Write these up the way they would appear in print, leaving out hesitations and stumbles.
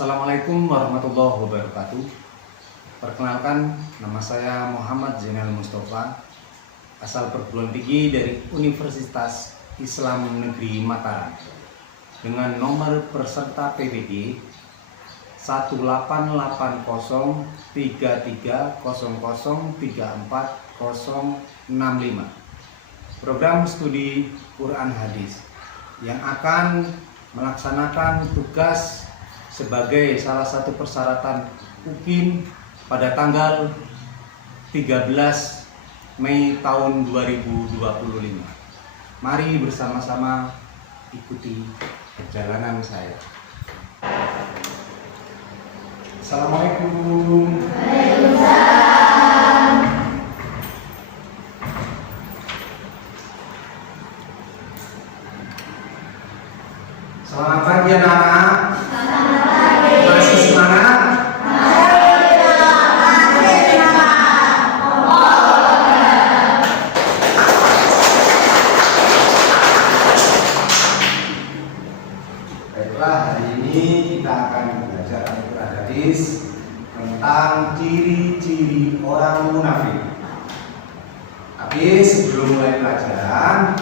Assalamualaikum warahmatullahi wabarakatuh. Perkenalkan, nama saya Muhammad Zainal Mustafa, asal perguruan tinggi dari Universitas Islam Negeri Mataram, dengan nomor peserta PBG 1808330034065, program studi Quran Hadis, yang akan melaksanakan tugas sebagai salah satu persyaratan UKIN pada tanggal 13 Mei tahun 2025. Mari bersama-sama ikuti perjalanan saya. Assalamualaikum. Waalaikumsalam. Selamat pagi anak-anak. Masih semangat? Baiklah, hari ini kita akan belajar Al-Quran Hadis tentang ciri-ciri orang munafik. Tapi sebelum mulai pelajaran,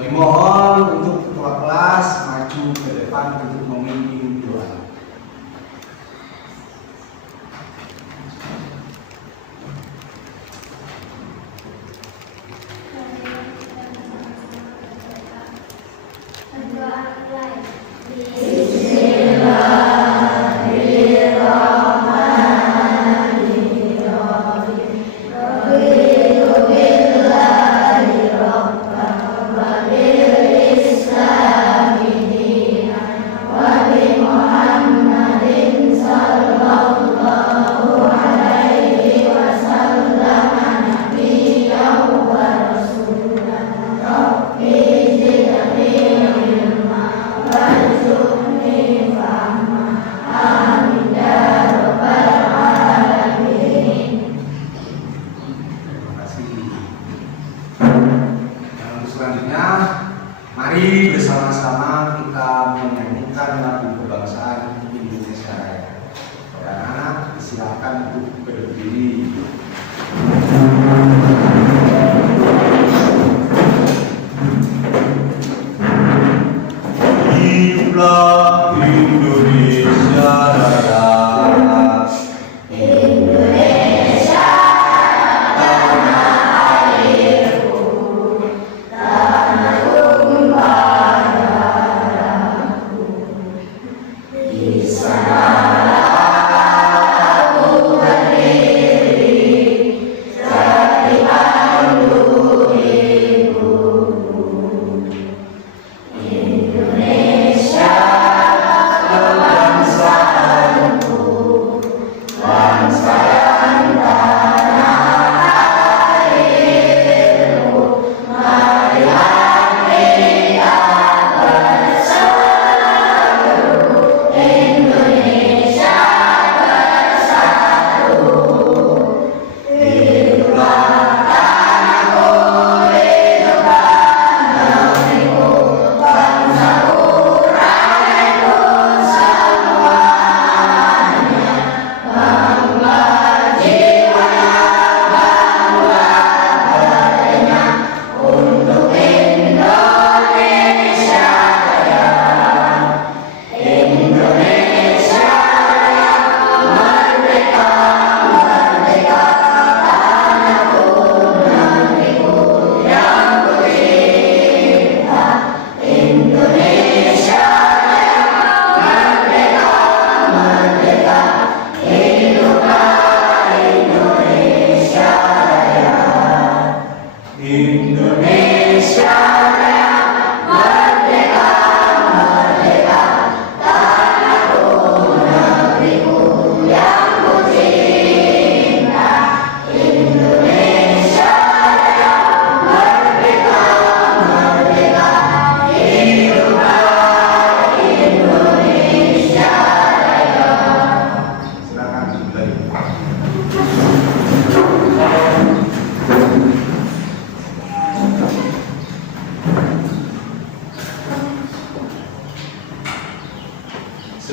dimohon untuk ketua kelas maju ke depan untuk memimpin doa. Selanjutnya, mari bersama-sama kita menyanyikan lagu kebangsaan Indonesia Raya. Dan anak silakan untuk berdiri. Hiduplah Indonesia Raya. Indonesia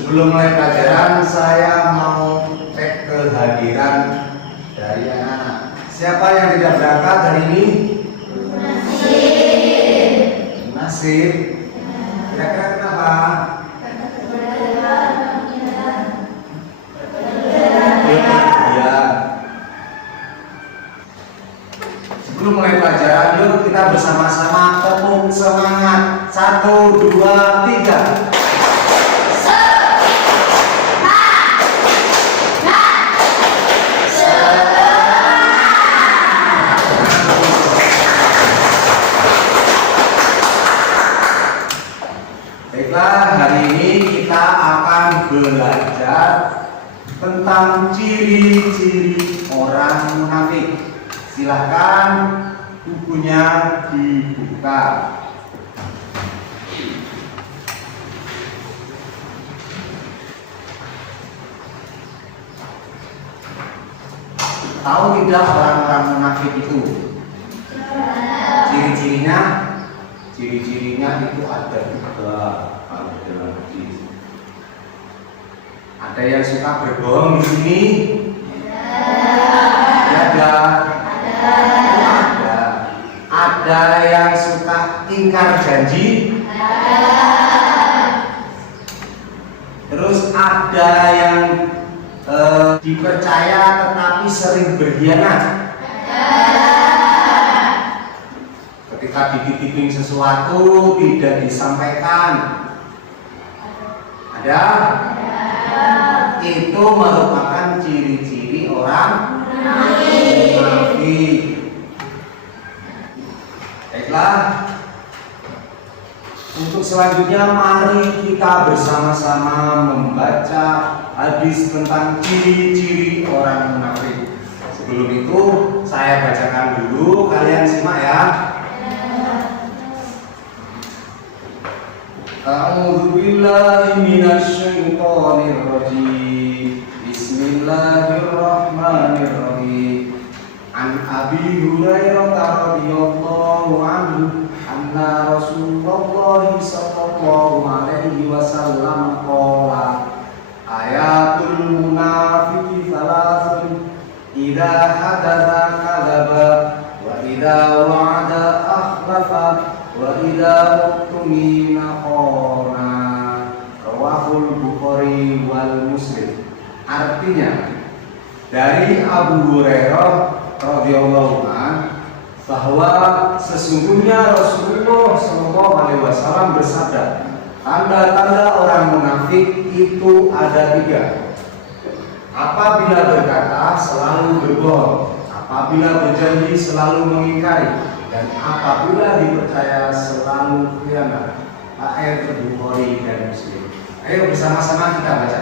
Sebelum mulai pelajaran, saya mau cek kehadiran dari anak-anak. Siapa yang tidak berangkat hari ini? Nasib. Kira-kira kenapa? Ya. Sebelum mulai pelajaran, yuk kita bersama-sama tepuk semangat. 1, 2, 3. Baiklah, hari ini kita akan belajar tentang ciri-ciri orang munafik. Silahkan bukunya dibuka. Tahu tidak orang-orang munafik itu? Ciri-cirinya? Ciri-cirinya itu ada 3 kalau dalam hadis. Ada yang suka berbohong di sini? Ada. Ada yang suka ingkar janji? Terus ada yang dipercaya tetapi sering berkhianat? Ketika dititipin sesuatu tidak disampaikan? Ada? Itu merupakan ciri-ciri orang munafik. Baiklah, untuk selanjutnya mari kita bersama-sama membaca hadis tentang ciri-ciri orang munafik. Sebelum itu saya bacakan dulu, kalian simak ya. A'udzu billahi minasy syaithanir rajim. Bismillahirrahmanirrahim. An Abi Hurairah radhiyallahu anhu anna Rasulullah sallallahu alaihi wasallam qala ayatul munafiqi thalathun idza hadatha kadzaba wa idza wa'ada akhlafa wa idza utumina khana. Rawahul Bukhari wal Muslim. Artinya dari Abu Hurairah radhiyallahu anhu bahwa sesungguhnya Rasulullah sallallahu alaihi wasallam bersabda, tanda-tanda orang munafik itu ada 3. Apabila berkata selalu berbohong, apabila berjanji selalu mengingkari, dan apabila dipercaya selalu khianat. Ayat Bukhari dan Muslim. Ayo bersama-sama kita baca.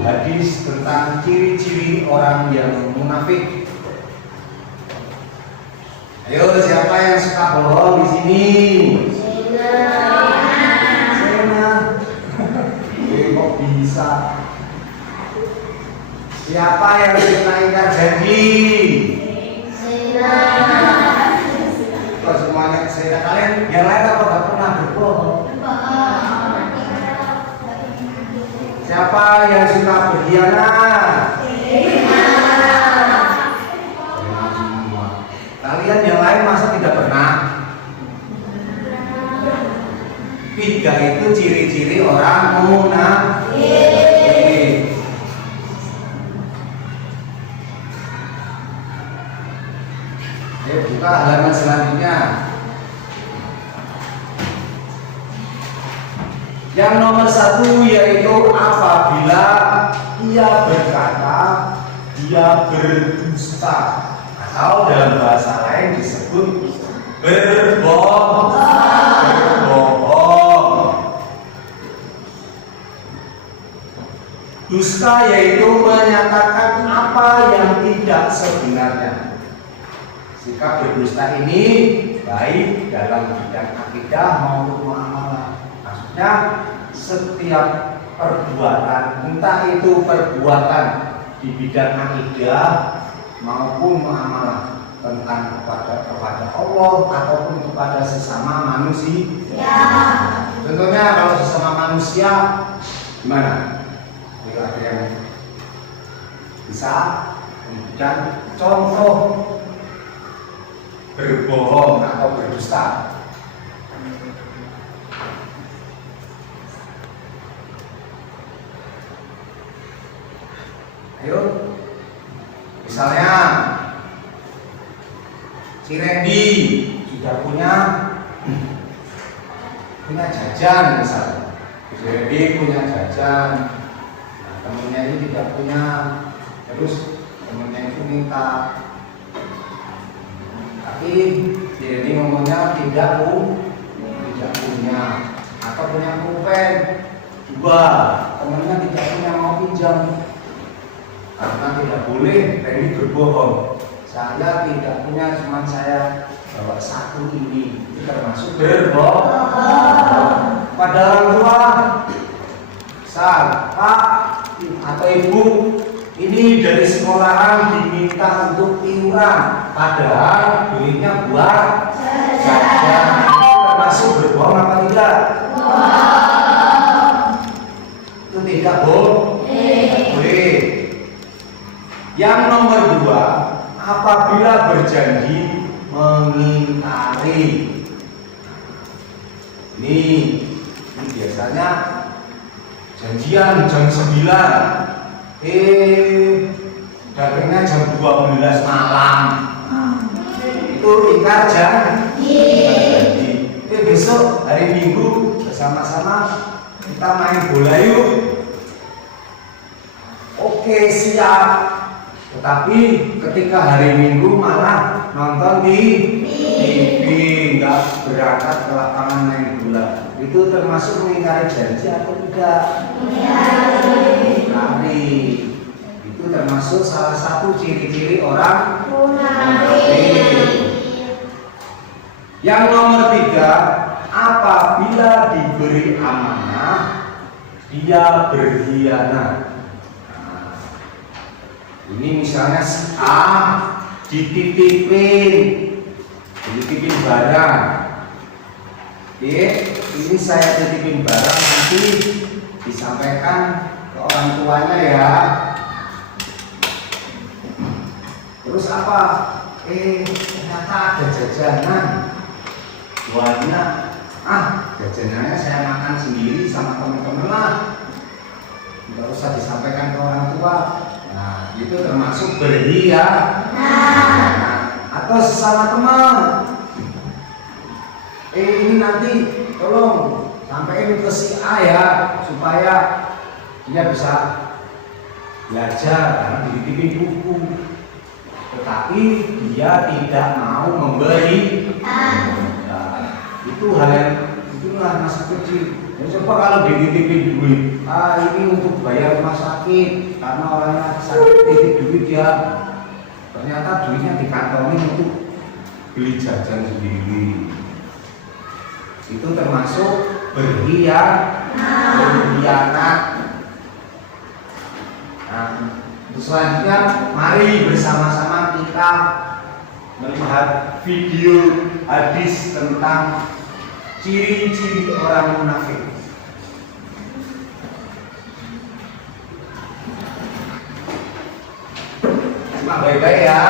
Hadis tentang ciri-ciri orang yang munafik. Ayo, siapa yang suka bohong di sini? Sena. Kok bisa? Siapa yang suka ingkar janji? Kok semuanya saya kalian yang lain apa nggak pernah berbohong? Siapa yang suka berkhianat? Kalian yang lain masa tidak pernah? 3 itu ciri-ciri orang munafik. Ayo buka halaman selanjutnya. Yang nomor 1 yaitu apabila ia berkata dia berdusta, atau dalam bahasa lain disebut berbohong. Dusta yaitu menyatakan apa yang tidak sebenarnya. Sikap berdusta ini baik dalam bidang akidah maupun muamalah. Maksudnya setiap perbuatan, entah itu perbuatan di bidang akidah maupun muamalah, tentang kepada Allah ataupun kepada sesama manusia. Contohnya kalau sesama manusia gimana? Kalau ada yang bisa memberikan contoh berbohong atau berdusta. Ayo, misalnya si Randy sudah punya jajan misalnya. Si Randy punya jajan, nah, temennya ini tidak punya, terus temennya itu minta, tapi si Randy ngomongnya tidak punya, atau punya pulpen 2, temennya tidak punya mau pinjam. Karena tidak boleh, Randy berbohong. Saya tidak punya, cuma saya bawa 1 ini. Itu termasuk berbohong. Pada orang tua, Pak atau Ibu, ini dari sekolahan diminta untuk iuran, padahal duitnya buat jajan. Termasuk berbohong apa tidak? Itu tidak boleh. Yang nomor 2, apabila berjanji mengingkari. Ini biasanya janjian jam 9, datangnya jam 12 malam. Itu ingkar janji. Besok hari Minggu bersama-sama kita main bola yuk. Oke, siap. Tetapi ketika hari Minggu malah nonton di TV, nggak berangkat ke lapangan main bola. Itu termasuk mengingkari janji atau tidak? Mengingkari. Itu termasuk salah satu ciri-ciri orang munafik. Yang nomor 3, apabila diberi amanah dia berkhianat. Ini misalnya si A dititipin barang. Oke, ini saya titipin barang, nanti disampaikan ke orang tuanya ya. Terus apa? Ternyata ada jajanan. Buatnya, jajanannya saya makan sendiri sama teman-teman lah. Tidak usah disampaikan ke orang tua. Nah, itu termasuk berkhianat. Atau sesama teman, ini nanti tolong sampaikan ke si A ya, supaya dia bisa belajar karena dititipin buku, tetapi dia tidak mau memberi. Itu hal yang itulah masa kecil. Ya, coba kalau dititipin duit, ini untuk bayar rumah sakit karena orangnya sakit, titip duit ya, ternyata duitnya dikantongin untuk beli jajan sendiri. Itu termasuk berkhianat. Nah, selanjutnya mari bersama-sama kita melihat video hadis tentang ciri-ciri orang munafik. Simak baik-baik ya.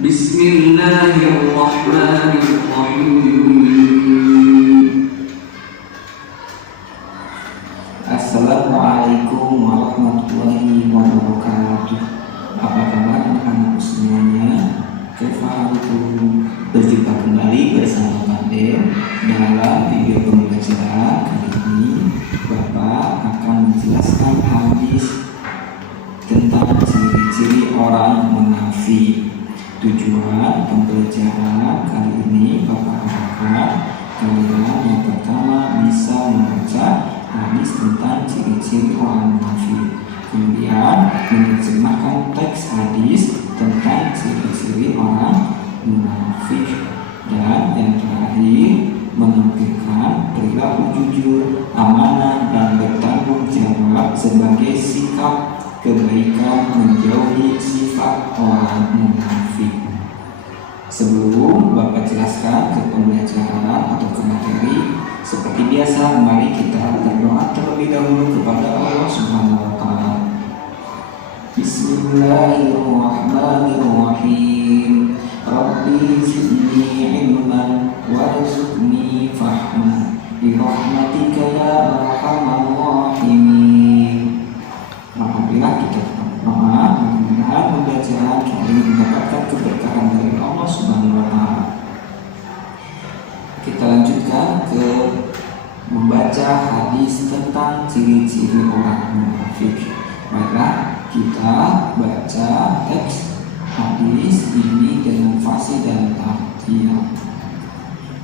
Bismillahirrahmanirrahim. Assalamualaikum warahmatullahi wabarakatuh. Apa kabar anak-anak semuanya? Kaifahalukum? Berjumpa kembali bersama Pak Den dalam video pembelajaran kali ini. Bapak akan menjelaskan hadis tentang ciri-ciri orang munafik. Tujuan pembelajaran kali ini Bapak harapkan kalian yang pertama bisa membaca hadis tentang ciri-ciri orang munafik, kemudian menerjemahkan teks hadis tentang ciri-ciri orang munafik, dan yang terakhir menampilkan perilaku jujur, amanah, dan bertanggung jawab sebagai sikap kebaikan menjauhi sifat orang munafik. Sebelum Bapak jelaskan ke pembelajaran atau ke materi, seperti biasa mari kita berdoa terlebih dahulu kepada Allah Subhanahu wa taala. Bismillahirrahmanirrahim. Rabbi zidni ilman warzuqni fahma bi rahmatika ya arhamar rahimin. Alhamdulillah kita berdoa mudah-mudahan pembelajaran kali ini mendapatkan keberkahan dari Allah Subhanahu wa taala. Kita lanjutkan ke membaca hadis tentang ciri-ciri orang munafik. Baiklah, kita baca teks hadis ini dengan fasih dan tartiil.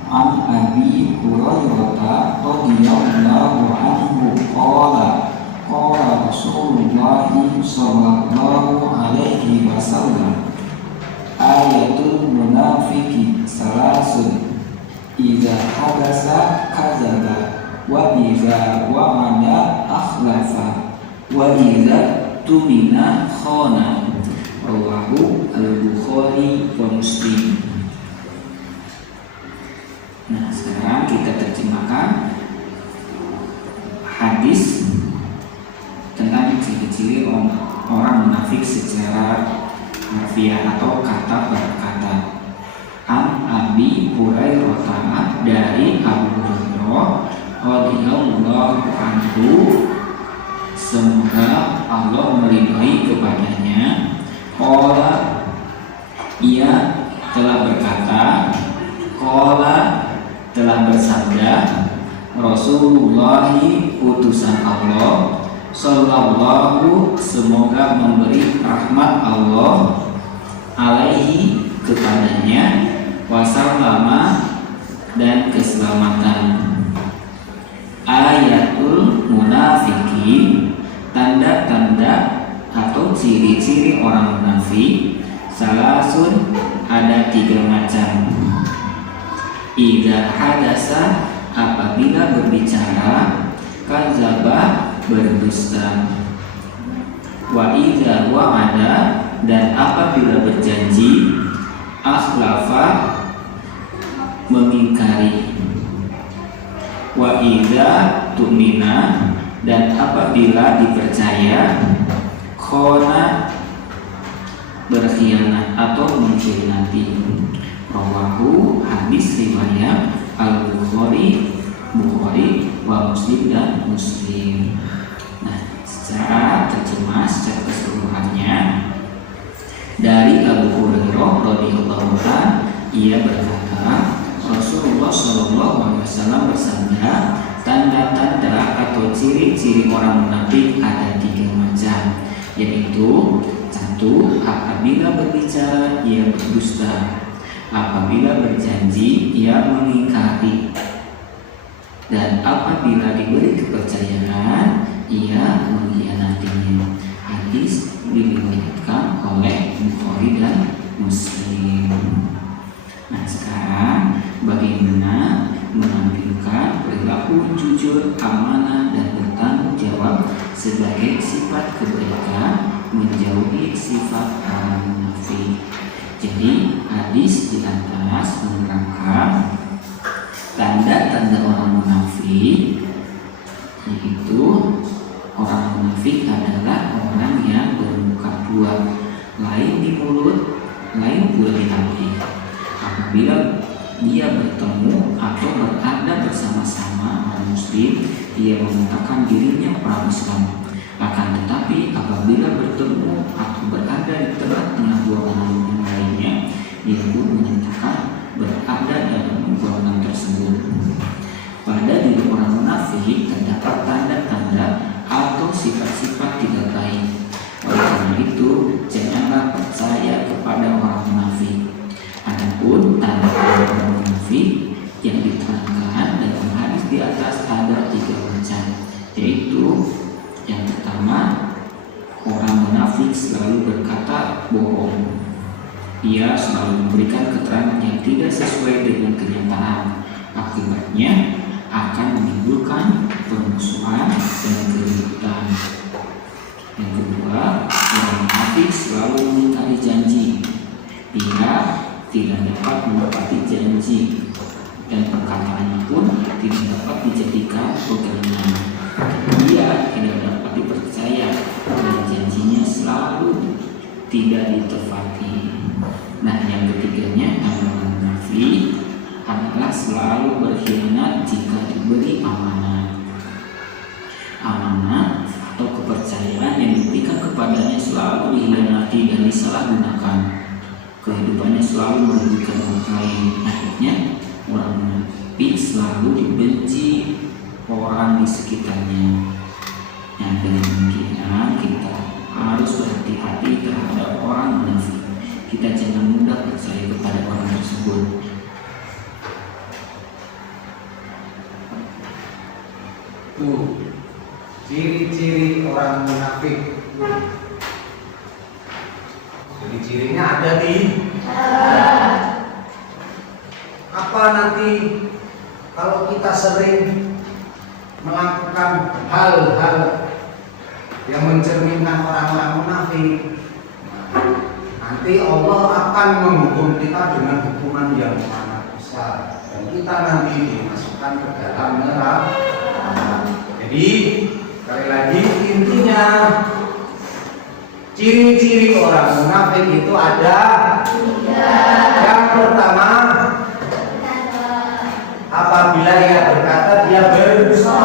An Abi Hurairah radhiyallahu anhu qala qala Rasulullah sallallahu alaihi wasallam ayatul munafiqi salasun idza hadasa kadzaba wa idza wa'ada akhlafa wa idza tumina khana. Rawahu al-Bukhari wa Muslim. Nah, sekarang kita terjemahkan hadis tentang ciri-ciri orang munafik secara harfiah atau kata per kata. An Abi Hurairah, dari Abu Hurairah radhiyallahu anhu, semoga Allah meridhai kepadanya. Qala, ia telah berkata, qala telah bersabda, Rasulullah utusan Allah sallallahu, semoga memberi rahmat Allah, alaihi kepadanya, wasallama dan keselamatan. Ayatul munafiki, tanda-tanda atau ciri-ciri orang munafik, salasun, ada 3 macam. Idza hadasa, apabila berbicara, kadzaba, berdusta, wa idza wa'ada, dan apabila berjanji, akhlafa, mengingkari, wa idza tu'mina, dan apabila dipercaya, khona, berkhianat atau mengkhianati. Rawahu, hadis riwayat Al-Bukhari, Bukhari wa Muslim dan Muslim. Nah, secara terjemah secara keseluruhannya dari Abu Hurairah radhiyallahu anhu, ia berkata, Rasulullah sallallahu alaihi wasallam bersabda, tanda-tanda atau ciri-ciri orang munafik ada 3 macam, yaitu 1. Apabila berbicara ia berdusta, apabila berjanji ia mengingkari, dan apabila diberi kepercayaan, ia mengkhianatinya. Hadis diriwayatkan oleh Bukhari dan Muslim. Nah, sekarang bagaimana menampilkan perilaku jujur, amanah, dan bertanggung jawab sebagai sifat kebaikan, menjauhi sifat orang munafik. Jadi hadis di atas menerangkan tanda-tanda orang munafik, yaitu orang munafik adalah orang yang bermuka dua, lain di mulut, lain pula di hati. Apabila dia bertemu atau berada bersama-sama orang muslim, dia mengatakan dirinya orang Islam. Akan tetapi apabila bertemu atau berada di tengah-tengah dua orang yang lainnya, dia pun menyatakan berada dalam golongan tersebut. Pada diri orang munafik terdapat tanda-tanda atau sifat-sifat tidak baik. Oleh karena itu, janganlah percaya kepada orang munafik. Adapun tanda-tanda orang munafik yang diterangkan dalam hadis di atas ada 3 macam, yaitu yang pertama, orang munafik selalu berkata bohong. Ia selalu memberikan keterangan yang tidak sesuai dengan kenyataan. Akibatnya akan menimbulkan permusuhan dan keributan. Yang kedua, orang munafik selalu mengingkari janji. Ia tidak dapat menepati janji dan perkataannya pun tidak dapat dijadikan pegangan. Dia tidak dapat dipercaya dan janjinya selalu tidak ditepati. Nah, yang ketiganya orang munafik adalah selalu berkhianat jika diberi amanah. Amanah atau kepercayaan yang diberikan kepadanya selalu dikhianati dan disalahgunakan. Kehidupannya selalu merugikan orang lain. Akhirnya orang munafik selalu dibenci orang di sekitarnya. Yang dengan demikian kita harus berhati-hati terhadap orang munafik. Kita jangan mudah percaya kepada orang tersebut. Tuh, ciri-ciri orang munafik. Ciri-cirinya ada di apa nanti kalau kita sering melakukan hal-hal yang mencerminkan orang-orang munafik, nanti Allah akan menghukum kita dengan hukuman yang sangat besar dan kita nanti dimasukkan ke dalam neraka. Jadi sekali lagi intinya ciri-ciri orang munafik itu ada 3. Yang pertama, apabila ia berkata dia berdusta.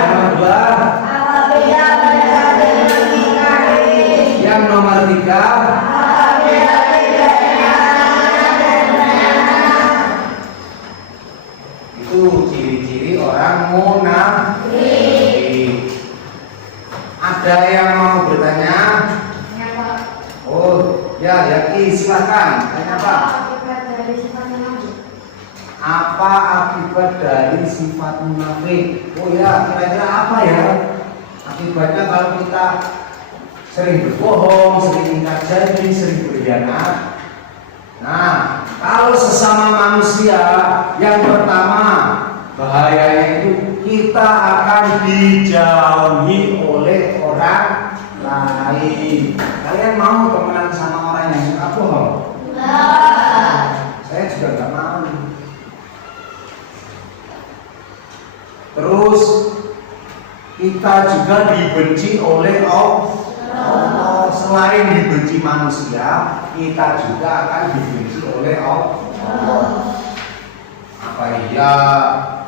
Yang kedua, apabila berkata dia mengingkari. Yang nomor 3, apabila tidak itu ciri-ciri orang munafik. Ada yang mau bertanya? Oh, ya, Yaki, silakan. Tanya apa? Apa akibat dari sifat munafik? Oh ya, kira-kira apa ya akibatnya kalau kita sering berbohong, sering ingkar janji, sering berkhianat? Nah, kalau sesama manusia, yang pertama bahayanya itu kita akan dijauhi oleh orang lain. Kalian mau temenan sama orang yang suka bohong? Saya juga nggak mau. Terus kita juga dibenci oleh Allah. Selain dibenci manusia, kita juga akan dibenci oleh Allah. Apa iya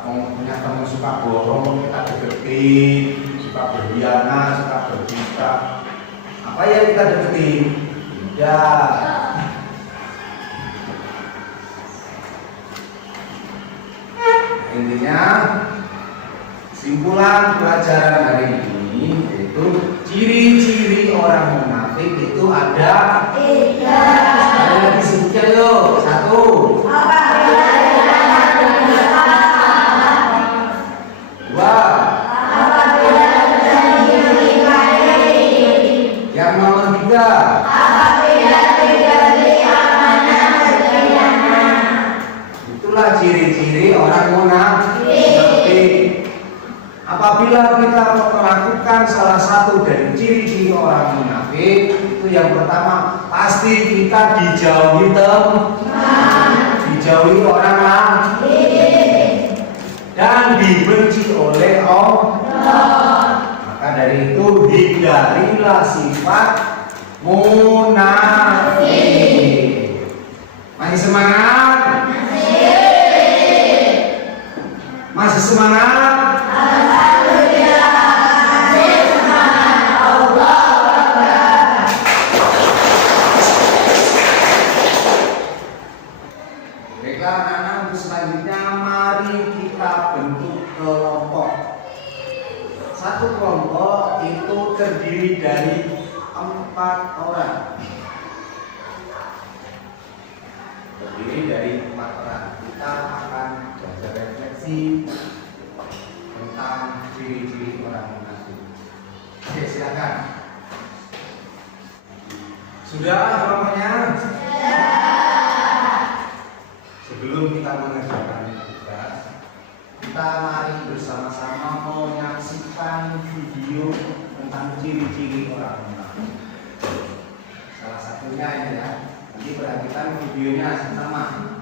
punya teman suka bohong kita deketin, suka berkhianat, suka berdusta, apa ya kita deketin? Tidak. Intinya simpulan pelajaran hari ini yaitu ciri-ciri orang munafik itu ada 3. Sekali lagi sebutnya yuk. 1, Apabila itulah ciri-ciri orang munafik. Apabila kita melakukan salah satu dari ciri-ciri orang munafik, itu yang pertama pasti kita dijauhi orang lain dan dibenci oleh Allah. Maka dari itu hindarilah sifat munafik. Masih semangat? Masih semangat? Baiklah anak-anak, untuk selanjutnya mari kita bentuk kelompok. Satu kelompok itu terdiri dari 4 orang. Kita akan belajar refleksi tentang ciri-ciri orang munafik. Oke, silakan. Sudah kelompoknya? Sebelum kita mengerjakan tugas, kita mari bersama-sama menyaksikan video tentang ciri-ciri orang munafik. Salah satunya ini ya. Nanti perhatikan videonya sama.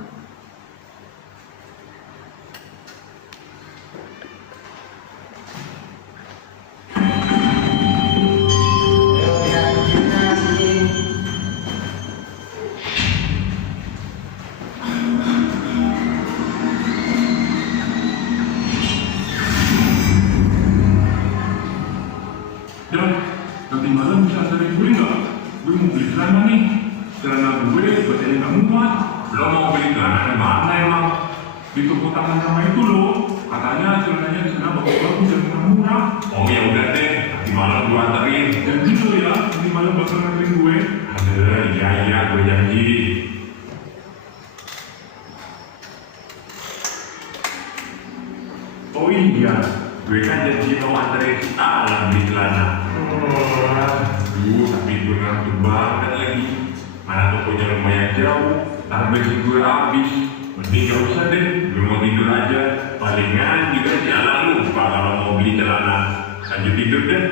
Nanti malam bisa antarin gue nggak? Gue mau beli celana nih. Celana gue badannya nggak muat. Lo mau beli celana yang mana emang? Di toko tangan sama itu loh. Katanya celananya di sana bagus-bagus dan murah. Oh ya udah deh. Nanti malam gue antarin. Janji lo ya. Nanti malam bakal antarin gue. Ada, iya gue janji. Oh iya, gue kan janji mau antarin si Alan beli celana. Tapi gue ngantuk banget lagi. Mana tokonya lumayan jauh. Ntar bensin gue habis. Mending gak usah deh, gue mau tidur aja. Palingan juga si Alan lupa kalau mau beli celana. Lanjut tidur deh.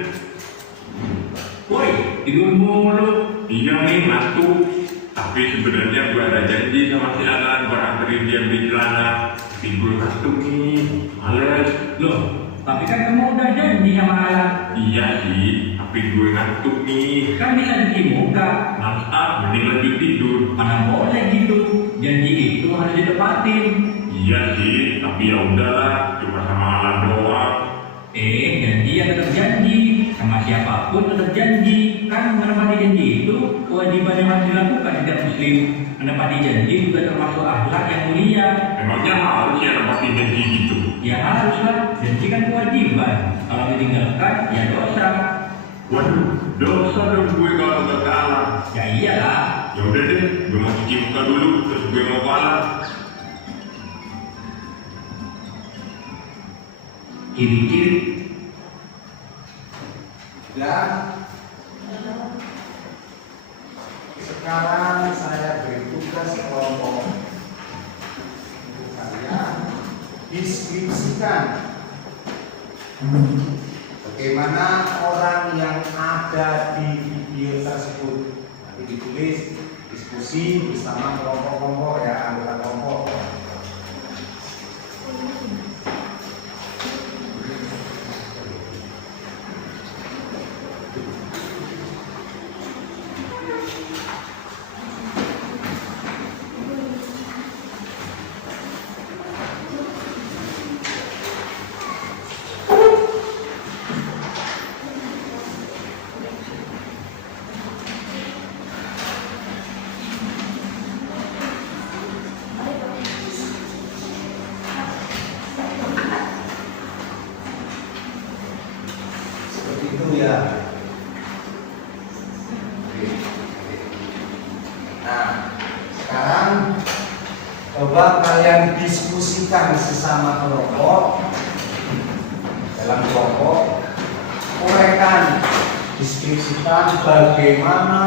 Woi, tidur mulu. Iya nih, ngantuk. Tapi sebenarnya gue ada janji sama si Alan buat anterin dia beli celana. Tapi gue ngantuk nih, males. Loh, tapi kan kamu udah janji sama Alan. Iya sih, tapi gue ngantuk nih. Kan bisa cuci muka. Mantap, mending lanjut tidur. Mana boleh gitu. Janji itu harus ditepatin. Iya sih, tapi ya udahlah, cuma sama Alan doang. Janji ya tetap janji. Sama siapapun tetap janji. Kan menepati janji itu kewajiban yang harus dilakukan setiap muslim. Menepati janji juga termasuk akhlak yang mulia. Emangnya harus ya nempatin janji gitu? Ya harus lah, janji kan kewajiban. Kalau ditinggalkan, ya dosa. Waduh, dosa dong gue kalau nggak ke Alan. Ya iyalah. Ya udah deh, gue mau cuci muka dulu, terus gue mau ke Alan. Ciri-ciri. Dan sekarang saya beri tugas kelompok untuk kalian deskripsikan bagaimana orang yang ada di video tersebut. Nanti ditulis diskusi bersama kelompok-kelompok ya, anggota kelompok. Ya. Nah, sekarang coba kalian diskusikan sesama kelompok dalam kelompok, uraikan deskripsikan bagaimana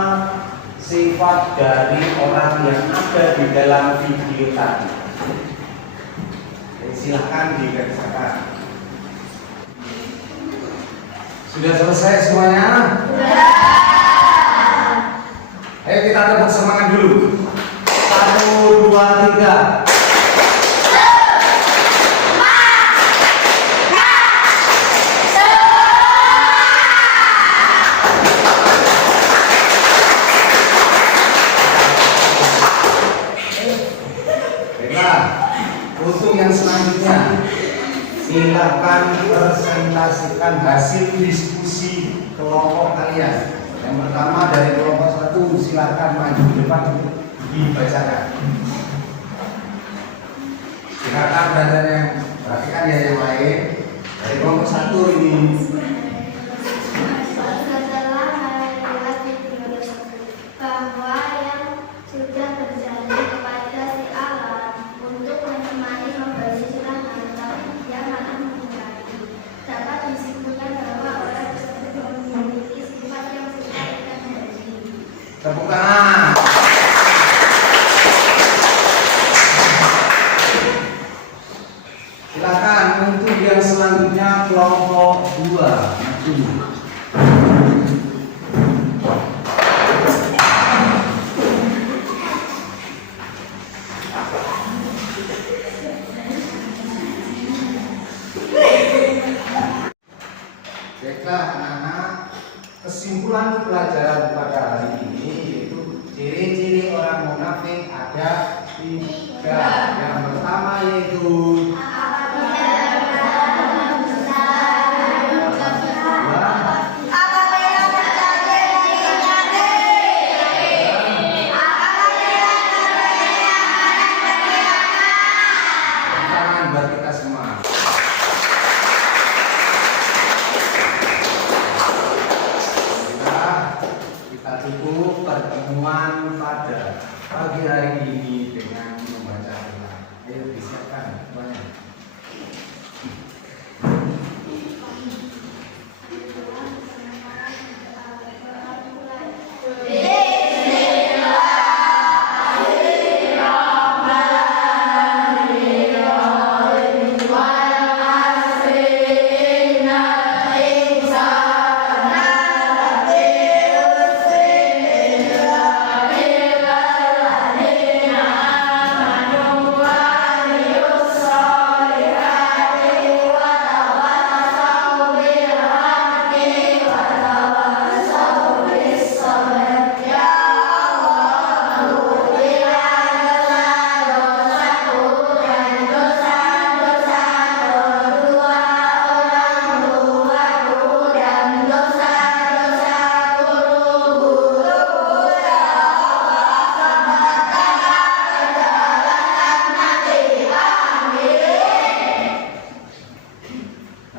sifat dari orang yang ada di dalam video tadi. Silahkan dikerjakan. Sudah selesai semuanya? Sudah. Ayo kita tepuk semangat dulu. 1, 2, 3. Untuk yang selanjutnya, silakan presentasikan hasil diskusi kelompok kalian. Yang pertama dari kelompok 1, silakan maju ke depan dibacakan. Silakan belajarnya, perhatikan ya yang lain. Dari kelompok 1 ini. Setelah melihat video tersebut bahwa yang sudah terjadi kepada si Alan untuk menemani membeli silangan, tapi dia malah menghindari, dapat disimpulkan bahwa orang tersebut memiliki sifat yang sudah terjadi. Tepuk tangan. Silakan untuk yang selanjutnya kelompok 2 maju. Baiklah anak-anak, kesimpulan pelajaran pada hari ini yaitu ciri-ciri orang munafik ada 3. Yang pertama yaitu tangan buat kita semua. Kita tutup pertemuan pada pagi hari ini dengan membaca ulang. Ayo disiapkan semuanya.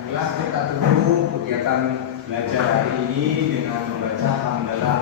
Baiklah, kita tutup kegiatan belajar hari ini dengan membaca hamdalah.